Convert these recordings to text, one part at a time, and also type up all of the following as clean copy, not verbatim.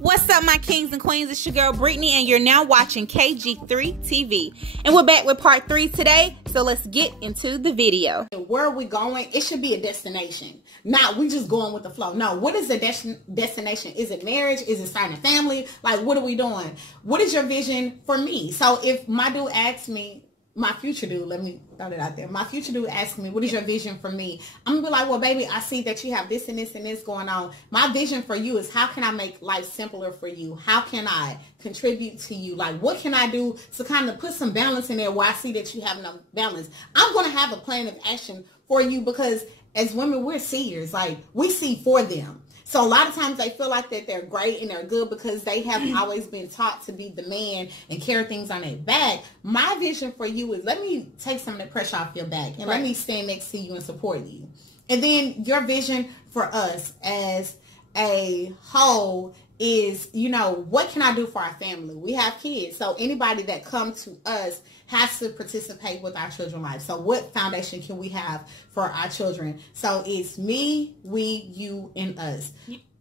What's up, my kings and queens? It's your girl Brittany, and you're now watching KG3 TV. And we're back with part 3 today, so let's get into the video. Where are we going? It should be a destination. Not we just going with the flow. No, what is the destination? Is it marriage? Is it starting a family? Like, what are we doing? What is your vision for me? So if my dude asks me, my future dude, let me throw it out there. My future dude asks me, what is your vision for me? I'm going to be like, well, baby, I see that you have this and this and this going on. My vision for you is how can I make life simpler for you? How can I contribute to you? Like, what can I do to kind of put some balance in there where I see that you have no balance? I'm going to have a plan of action for you because as women, we're seers. Like, we see for them. So a lot of times they feel like that they're great and they're good because they have always been taught to be the man and carry things on their back. My vision for you is let me take some of the pressure off your back and let me stand next to you and support you. And then your vision for us as a whole is, you know, what can I do for our family? We have kids. So anybody that comes to us has to participate with our children's life. So what foundation can we have for our children? So it's me, we, you, and us.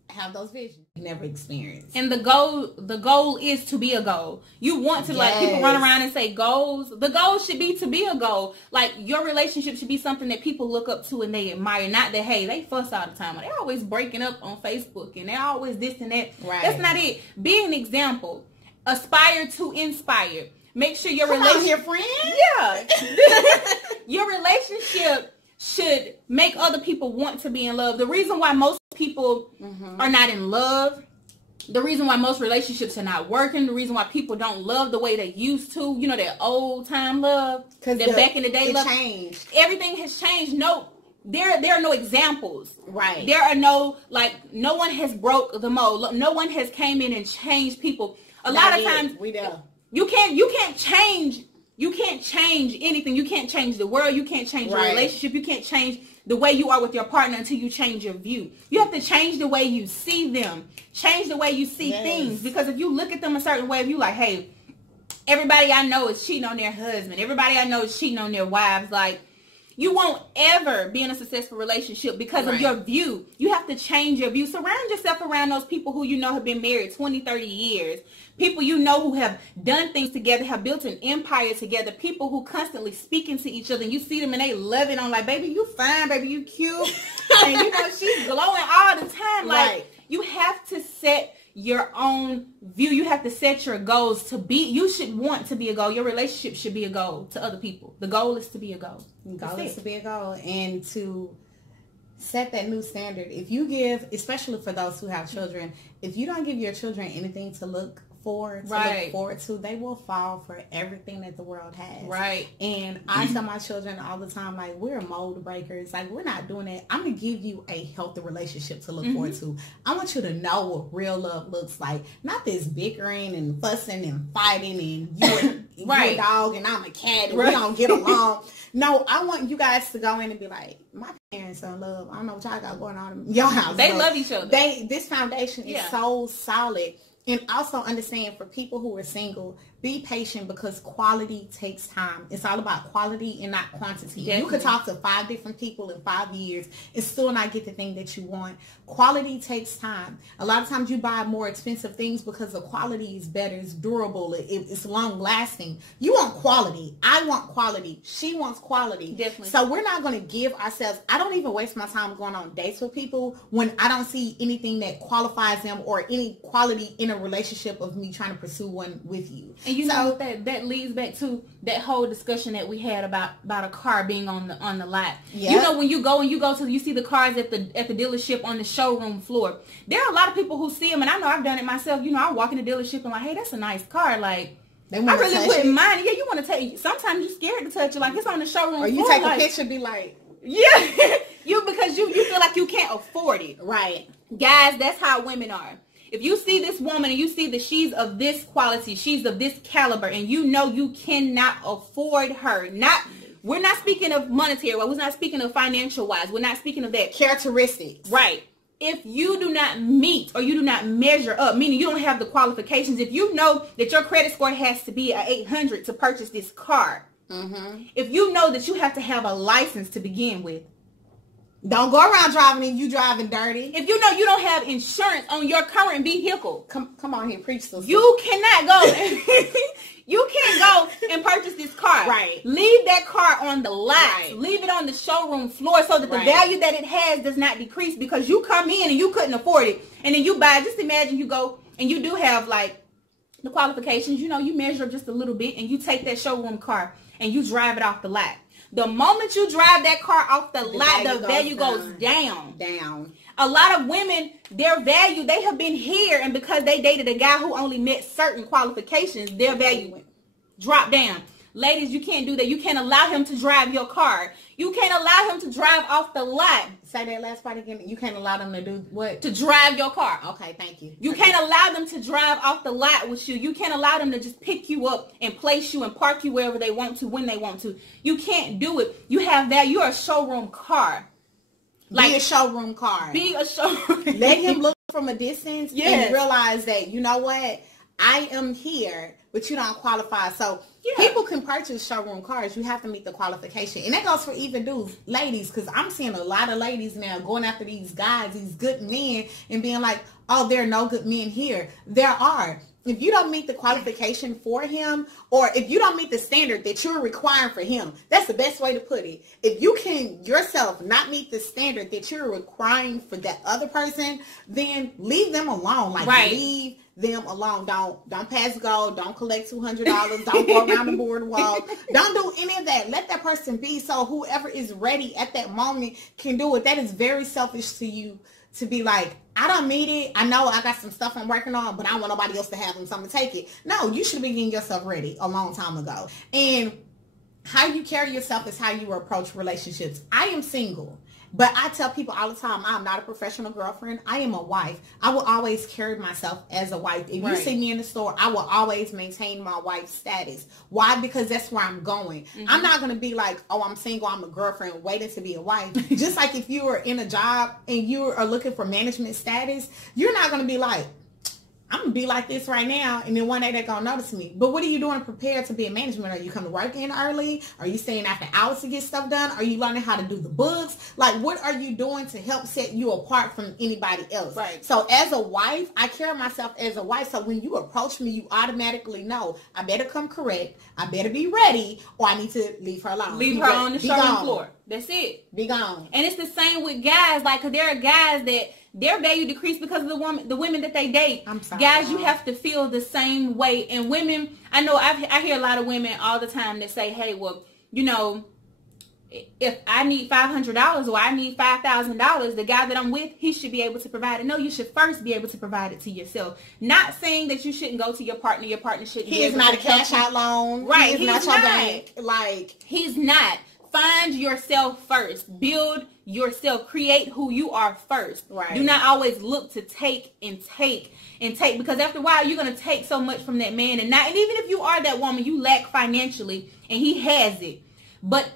Have those visions you never experienced. And the goal is to be a goal. You want to, like, people run around and say goals. The goal should be to be a goal. Like, your relationship should be something that people look up to and they admire. Not that, hey, they fuss all the time. They're always breaking up on Facebook and they're always this and that. Right. That's not it. Be an example. Aspire to inspire. Make sure your relationship, friend. Yeah. Your relationship should make other people want to be in love. The reason why most people are not in love, the reason why most relationships are not working, the reason why people don't love the way they used to, you know, that old time love, that back in the day love, changed. Everything has changed. No, there are no examples. Right. There are no, like, no one has broke the mold. No one has came in and changed people. A lot of times you can't change. You can't change anything. You can't change the world. You can't change your relationship. You can't change the way you are with your partner until you change your view. You have to change the way you see them. Change the way you see things. Because if you look at them a certain way, if you like, hey, everybody I know is cheating on their husband. Everybody I know is cheating on their wives. Like, you won't ever be in a successful relationship because of your view. You have to change your view. Surround yourself around those people who you know have been married 20, 30 years. People you know who have done things together, have built an empire together. People who constantly speaking to each other. And you see them and they love it on like, baby, you fine, baby, you cute. And you know, she's glowing all the time. Like, you have to set your own view. You have to set your goals to be. You should want to be a goal. Your relationship should be a goal to other people. The goal is to be a goal. The goal is to be a goal and to set that new standard. If you give, especially for those who have children, if you don't give your children anything to look forward to, they will fall for everything that the world has. Right. And I tell my children all the time, like, we're mold breakers. Like, we're not doing that. I'm going to give you a healthy relationship to look forward to. I want you to know what real love looks like. Not this bickering and fussing and fighting and you're a dog and I'm a cat and we don't get along. No, I want you guys to go in and be like, my parents are in love. I don't know what y'all got going on in your house. They love each other. This foundation is so solid. And also understand, for people who are single, be patient because quality takes time. It's all about quality and not quantity. Definitely. You could talk to 5 different people in 5 years and still not get the thing that you want. Quality takes time. A lot of times you buy more expensive things because the quality is better, it's durable, it's long lasting. You want quality. I want quality. She wants quality. Definitely. So we're not going to give ourselves, I don't even waste my time going on dates with people when I don't see anything that qualifies them or any quality in a relationship of me trying to pursue one with you. And you know that leads back to that whole discussion that we had about a car being on the lot. Yep. You know, when you see the cars at the dealership on the showroom floor. There are a lot of people who see them, and I know I've done it myself. You know, I walk in the dealership and like, hey, that's a nice car. Like, I really wouldn't mind. Yeah, you want to take. Sometimes you're scared to touch it. Like, it's on the showroom floor. Or you take a picture and be like, because you feel like you can't afford it. Right. Guys, that's how women are. If you see this woman and you see that she's of this quality, she's of this caliber, and you know you cannot afford her, we're not speaking of monetary, we're not speaking of financial wise, we're not speaking of that. Characteristics. Right. If you do not meet or you do not measure up, meaning you don't have the qualifications, if you know that your credit score has to be at 800 to purchase this car, if you know that you have to have a license to begin with, Don't go around driving and you driving dirty. If you know you don't have insurance on your current vehicle, come on here, preach this. You cannot go. You can't go and purchase this car. Right. Leave that car on the lot. Right. Leave it on the showroom floor so that the value that it has does not decrease because you come in and you couldn't afford it. And then you buy, just imagine you go and you do have like the qualifications, you know, you measure up just a little bit and you take that showroom car and you drive it off the lot. The moment you drive that car off the lot, the value goes down. A lot of women, their value, they have been here, and because they dated a guy who only met certain qualifications, their value dropped down. Ladies, you can't do that. You can't allow him to drive your car. You can't allow him to drive off the lot. Say that last part again. You can't allow them to do what? To drive your car. Okay, thank you. You can't allow them to drive off the lot with you. You can't allow them to just pick you up and place you and park you wherever they want to, when they want to. You can't do it. You have that. You're a showroom car. Be a showroom car. Be a showroom. Let him look from a distance and realize that, you know what? I am here, but you don't qualify. So people can purchase showroom cars. You have to meet the qualification. And that goes for even dudes, ladies, because I'm seeing a lot of ladies now going after these guys, these good men, and being like, oh, there are no good men here. There are. If you don't meet the qualification for him, or if you don't meet the standard that you're requiring for him, that's the best way to put it. If you can yourself not meet the standard that you're requiring for that other person, then leave them alone. Like leave them alone. Don't pass go. Don't collect $200. Don't go around the boardwalk. Don't do any of that. Let that person be, so whoever is ready at that moment can do it. That is very selfish to you to be like, I don't need it. I know I got some stuff I'm working on, but I don't want nobody else to have them, so I'm going to take it. No, you should be getting yourself ready a long time ago. And how you carry yourself is how you approach relationships. I am single, but I tell people all the time, I'm not a professional girlfriend. I am a wife. I will always carry myself as a wife. If you see me in the store, I will always maintain my wife's status. Why? Because that's where I'm going. I'm not going to be like, oh, I'm single, I'm a girlfriend, waiting to be a wife. Just like if you are in a job and you are looking for management status, you're not going to be like, I'm going to be like this right now, and then one day they're going to notice me. But what are you doing prepared to be in management? Are you coming to work in early? Are you staying after hours to get stuff done? Are you learning how to do the books? Like, what are you doing to help set you apart from anybody else? Right. So as a wife, I carry myself as a wife. So when you approach me, you automatically know, I better come correct. I better be ready, or I need to leave her alone. Leave her on the showroom floor. That's it. Be gone. And it's the same with guys. Like, cause there are guys that their value decreased because of the women that they date. I'm sorry. Guys, you have to feel the same way. And women, I know I hear a lot of women all the time that say, hey, well, you know, if I need $500 or I need $5,000, the guy that I'm with, he should be able to provide it. No, you should first be able to provide it to yourself. Not saying that you shouldn't go to your partner. Your partner shouldn't. He is not a cash out loan. Right. He's not your bank. Like, he's not. Find yourself first. Build yourself. Create who you are first. Right. Do not always look to take and take and take, because after a while you're going to take so much from that man, and even if you are that woman, you lack financially and he has it, but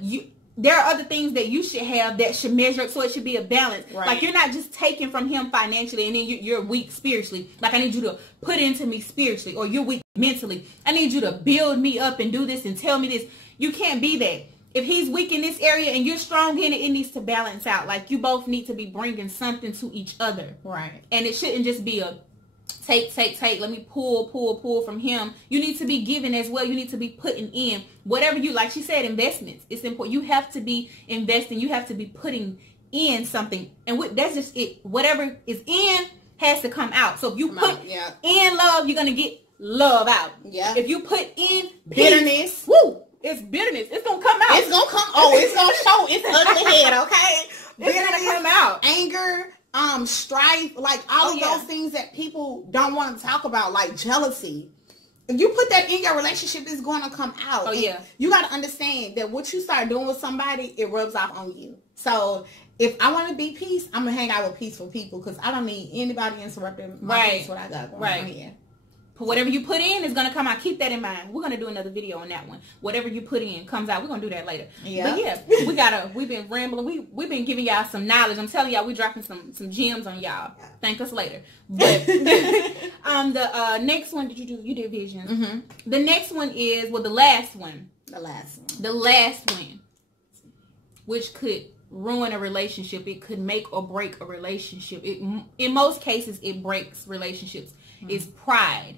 there are other things that you should have that should measure up, so it should be a balance. Right. Like, you're not just taking from him financially and then you're weak spiritually. Like, I need you to put into me spiritually, or you're weak mentally. I need you to build me up and do this and tell me this. You can't be that. If he's weak in this area and you're strong in it, it needs to balance out. Like, you both need to be bringing something to each other. Right. And it shouldn't just be a take. Let me pull from him. You need to be giving as well. You need to be putting in whatever you, like she said, investments. It's important. You have to be investing. You have to be putting in something. And that's just it. Whatever is in has to come out. So if you put in love, you're going to get love out. Yeah. If you put in bitterness, it's bitterness. It's going to come out. It's going to come. Oh, it's going to show its ugly head, okay? It's going to come out. Anger, strife, like all of those things that people don't want to talk about, like jealousy. If you put that in your relationship, it's going to come out. Oh, yeah. You got to understand that what you start doing with somebody, it rubs off on you. So if I want to be peace, I'm going to hang out with peaceful people, because I don't need anybody interrupting my peace, what I got going on here. Whatever you put in is going to come out. Keep that in mind. We're going to do another video on that one. Whatever you put in comes out. We're going to do that later. Yeah. But yeah, we've been rambling. We've been giving y'all some knowledge. I'm telling y'all, we're dropping some gems on y'all. Thank us later. But the next one, you did visions. Mm-hmm. The next one is, the last one. The last one. The last one. Which could ruin a relationship. It could make or break a relationship. In most cases, it breaks relationships. Is pride.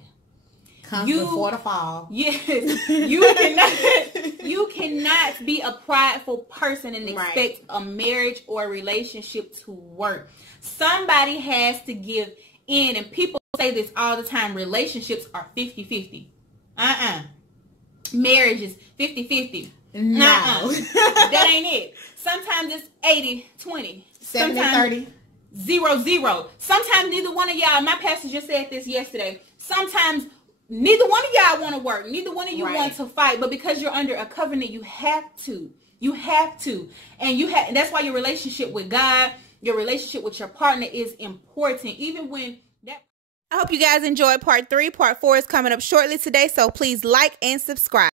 Comes before the fall. Yes. You cannot be a prideful person and expect a marriage or a relationship to work. Somebody has to give in. And people say this all the time. Relationships are 50-50. Marriage is 50-50. No. That ain't it. Sometimes it's 80-20. 70-30. 0-0. Sometimes neither one of y'all, my pastor just said this yesterday, sometimes neither one of y'all want to work. Neither one of you want to fight. But because you're under a covenant, you have to. You have to. And that's why your relationship with God, your relationship with your partner is important. Even when that... I hope you guys enjoyed part 3. Part 4 is coming up shortly today. So please like and subscribe.